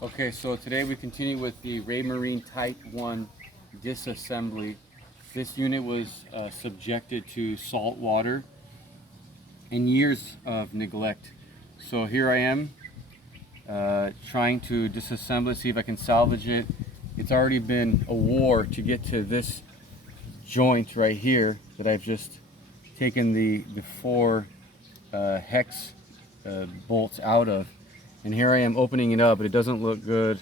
Okay, so today we continue with the Raymarine Type 1 disassembly. This unit was subjected to salt water and years of neglect. So here I am trying to disassemble it, see if I can salvage it. It's already been a war to get to this joint right here that I've just taken the four hex bolts out of. And here I am opening it up, but it doesn't look good.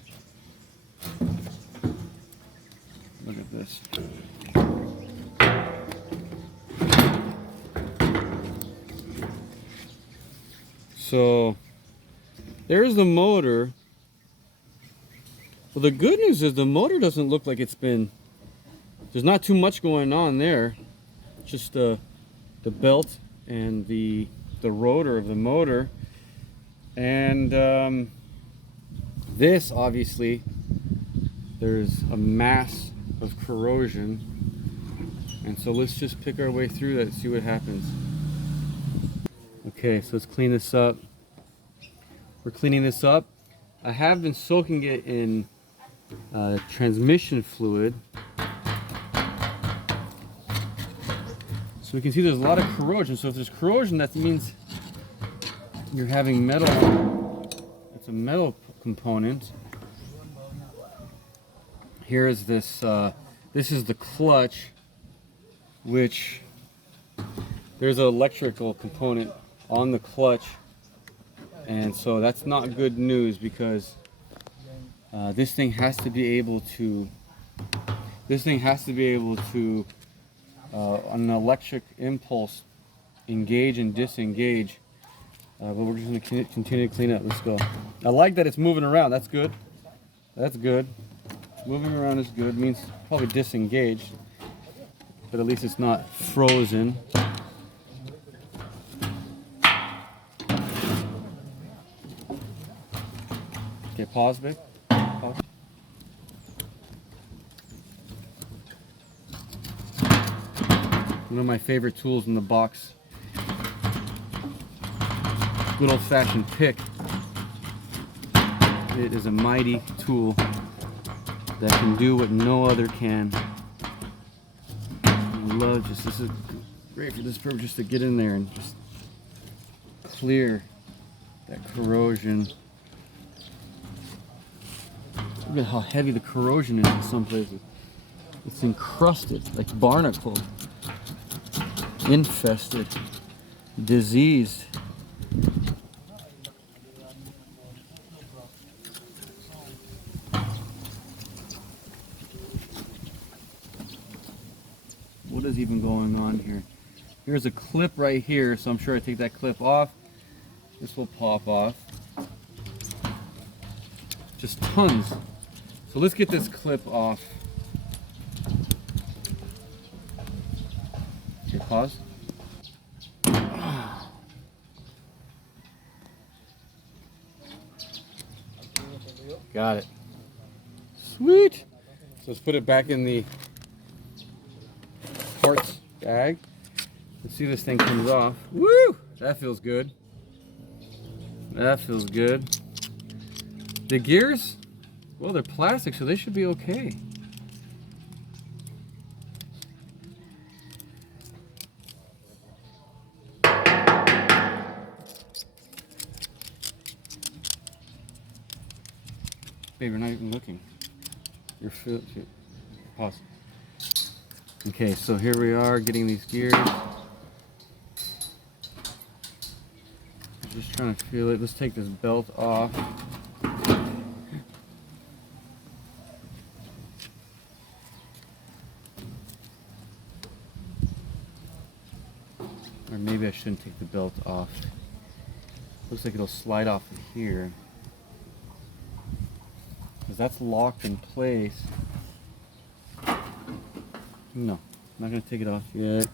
Look at this. So there's the motor. Well, the good news is the motor doesn't look like it's been, there's not too much going on there. Just the belt and the rotor of the motor. And this, obviously, there's a mass of corrosion. And so let's just pick our way through that and see what happens. Okay, so let's clean this up. We're cleaning this up. I have been soaking it in transmission fluid. So we can see there's a lot of corrosion. So if there's corrosion, that means you're having metal. It's a metal component. Here is this. This is the clutch, which there's an electrical component on the clutch, and so that's not good news because this thing has to be able to. This thing has to be able to, on an electric impulse, engage and disengage. But we're just going to continue to clean up. Let's go. I like that it's moving around. That's good. That's good. Moving around is good. It means probably disengaged. But at least it's not frozen. Okay, pause, Vic. Pause. One of my favorite tools in the box. Good old-fashioned pick. It is a mighty tool that can do what no other can. I love just, this is great for this purpose, just to get in there and just clear that corrosion. Look at how heavy the corrosion is in some places. It's encrusted, like barnacle, infested, diseased. What is even going on here? Here's a clip right here, so I'm sure I take that clip off. This will pop off. Just tons. So let's get this clip off. Okay, pause. Got it. Sweet. So let's put it back in the parts bag. Let's see if this thing comes off. Woo! That feels good. That feels good. The gears, well, they're plastic, so they should be okay. Babe, you're not even looking. You're pause. Okay, so here we are getting these gears. Just trying to feel it. Let's take this belt off. Or maybe I shouldn't take the belt off. Looks like it'll slide off of here. Because that's locked in place. No, I'm not going to take it off yet.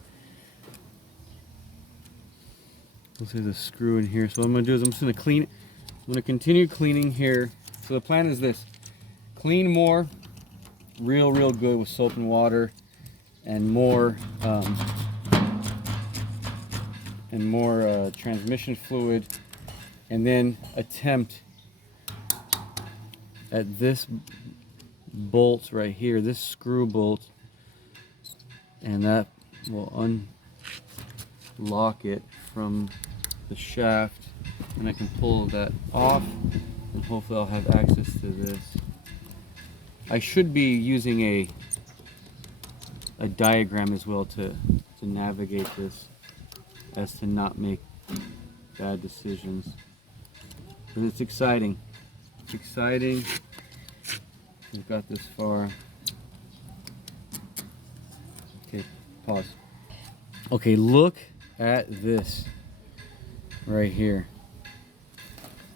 Let's see the screw in here. So what I'm going to do is I'm just going to clean it. I'm going to continue cleaning here. So the plan is this. Clean more, real good with soap and water, and more transmission fluid, and then attempt at this bolt right here, this screw bolt, and that will unlock it from the shaft, and I can pull that off, and hopefully I'll have access to this. I should be using a diagram as well to navigate this, as to not make bad decisions. But it's exciting. It's exciting. We've got this far. Okay, pause. Okay, look at this right here.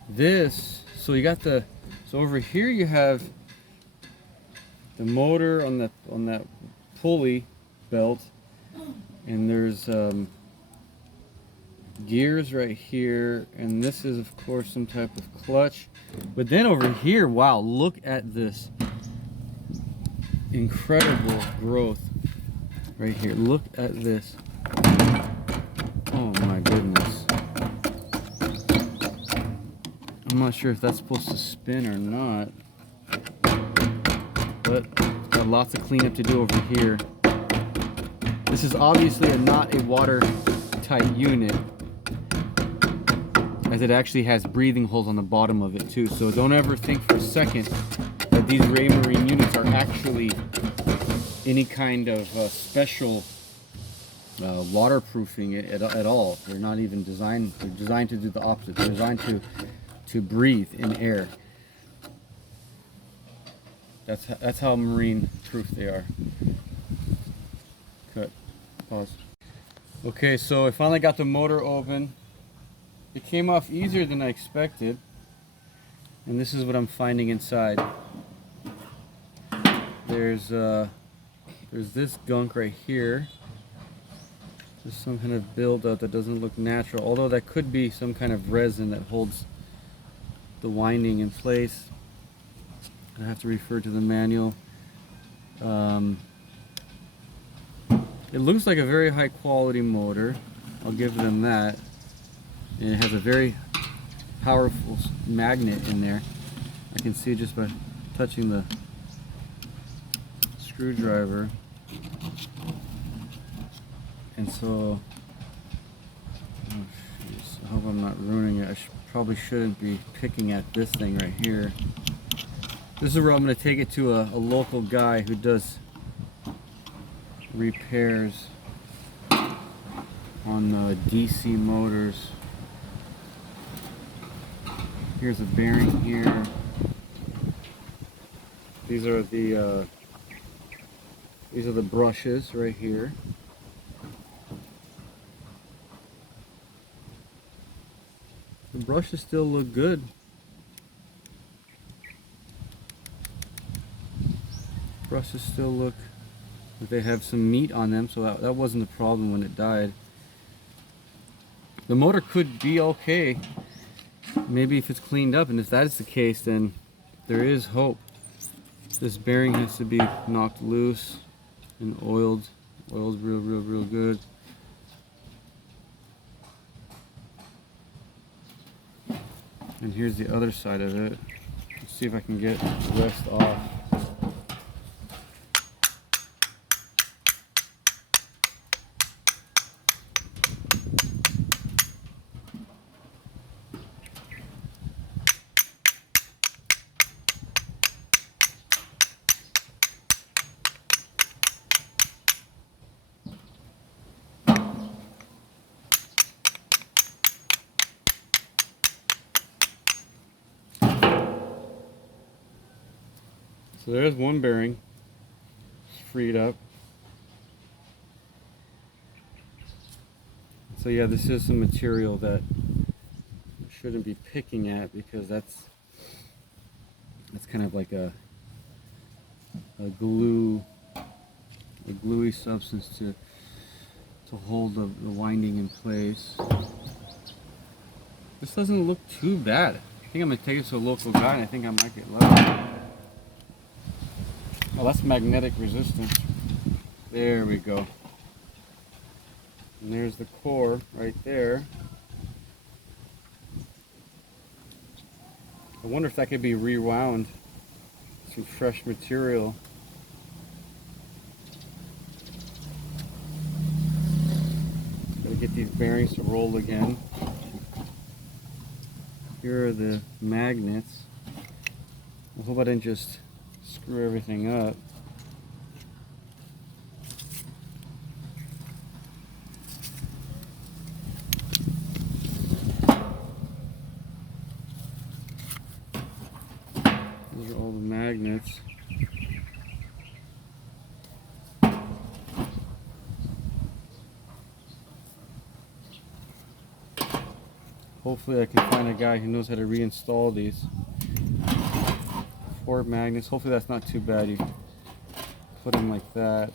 This, so you got the, so over here you have the motor on that pulley belt, and there's gears right here, and this is of course some type of clutch. But then over here, wow, look at this incredible growth right here. Look at this. Oh my goodness. I'm not sure if that's supposed to spin or not, but got lots of cleanup to do over here. This is obviously not a watertight unit, as it actually has breathing holes on the bottom of it too. So don't ever think for a second that these Raymarine units are actually any kind of special waterproofing at all. They're not even designed. They're designed to do the opposite. They're designed to breathe in air. That's how marine proof they are. Cut. Pause. Okay, so I finally got the motor open. It came off easier than I expected, and this is what I'm finding inside. There's this gunk right here. There's some kind of buildup that doesn't look natural, although that could be some kind of resin that holds the winding in place. I have to refer to the manual. It looks like a very high quality motor. I'll give them that. And it has a very powerful magnet in there. I can see just by touching the screwdriver. And so, oh jeez, I hope I'm not ruining it. I probably shouldn't be picking at this thing right here. This is where I'm going to take it to a local guy who does repairs on DC motors. Here's a bearing here. These are the brushes right here. The brushes still look good. Brushes still look like they have some meat on them, so that wasn't a problem when it died. The motor could be okay, maybe if it's cleaned up, and if that is the case, then there is hope. This bearing has to be knocked loose and oiled. Oiled real good. And here's the other side of it. Let's see if I can get the rest off. So there's one bearing freed up. So yeah, this is some material that I shouldn't be picking at, because that's kind of like a gluey substance to hold the winding in place. This doesn't look too bad. I think I'm gonna take it to a local guy, and I think I might get lucky. Oh, that's magnetic resistance. There we go. And there's the core right there. I wonder if that could be rewound some fresh material. Gotta get these bearings to roll again. Here are the magnets. I hope I didn't just screw everything up. These are all the magnets. Hopefully I can find a guy who knows how to reinstall these. 4 magnets. Hopefully that's not too bad. You put them like that.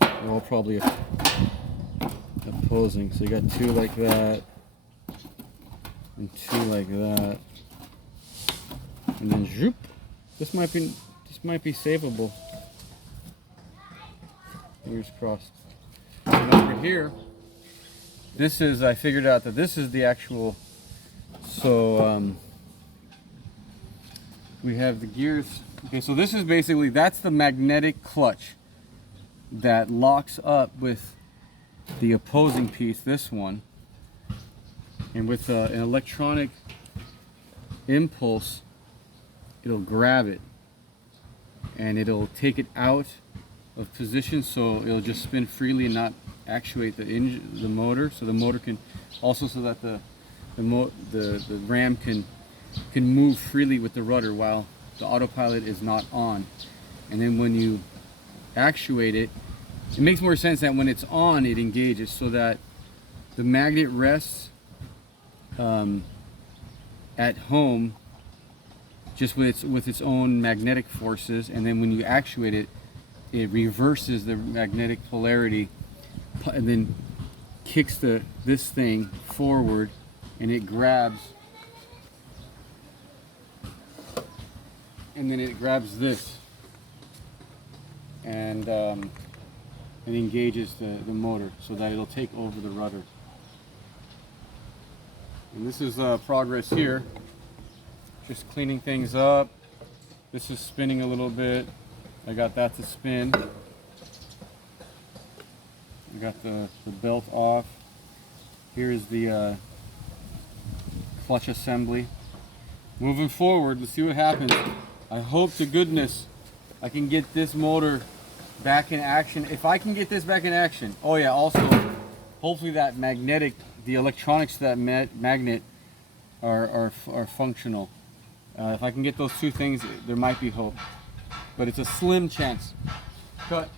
They're all probably opposing. So you got 2 like that. And 2 like that. And then zoop. This might be savable. Fingers crossed. And over here, this is, I figured out that this is the actual, so we have the gears. Okay, so this is basically, that's the magnetic clutch that locks up with the opposing piece, this one. And with an electronic impulse, it'll grab it and it'll take it out of position, so it'll just spin freely and not actuate the motor. So the motor can also, so that the ram can move freely with the rudder while the autopilot is not on. And then when you actuate it, it makes more sense that when it's on, it engages, so that the magnet rests at home just with its own magnetic forces, and then when you actuate it, it reverses the magnetic polarity and then kicks this thing forward, and it grabs, and then it grabs this and it engages the motor so that it'll take over the rudder. And this is progress here, just cleaning things up. This is spinning a little bit. I got that to spin. I got the belt off. Here is the clutch assembly. Moving forward, let's see what happens. I hope to goodness I can get this motor back in action. If I can get this back in action, oh yeah, also hopefully that magnetic, the electronics to that magnet are functional. If I can get those 2 things, there might be hope. But it's a slim chance. Cut.